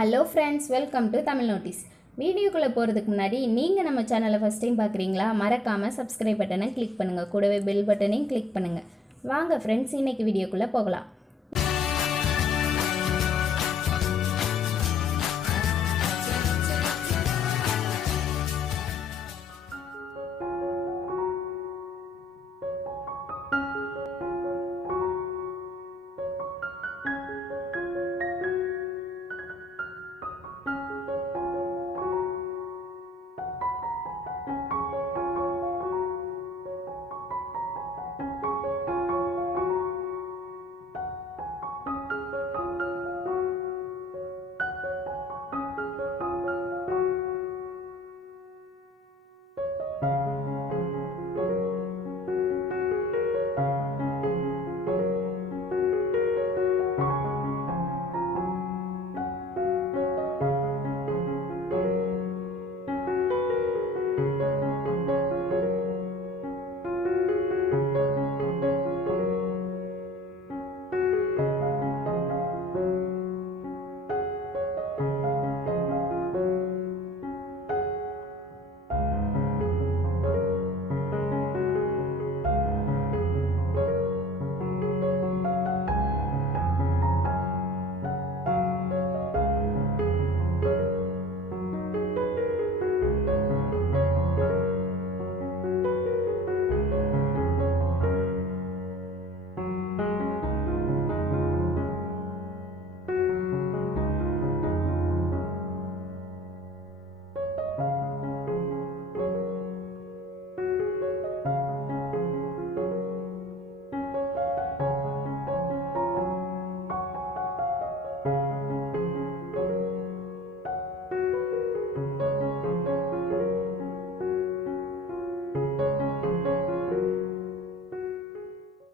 Hello friends, welcome to Tamil notice. வீடியோக்குள்ளே போகிறதுக்கு முன்னாடி நீங்கள் நம்ம சேனலை ஃபஸ்ட் டைம் பார்க்குறீங்களா? மறக்காமல் சப்ஸ்கிரைப் பட்டனை கிளிக் பண்ணுங்கள். கூடவே பெல் பட்டனையும் கிளிக் பண்ணுங்கள். வாங்க ஃப்ரெண்ட்ஸ், இன்றைக்கி வீடியோக்குள்ளே போகலாம்.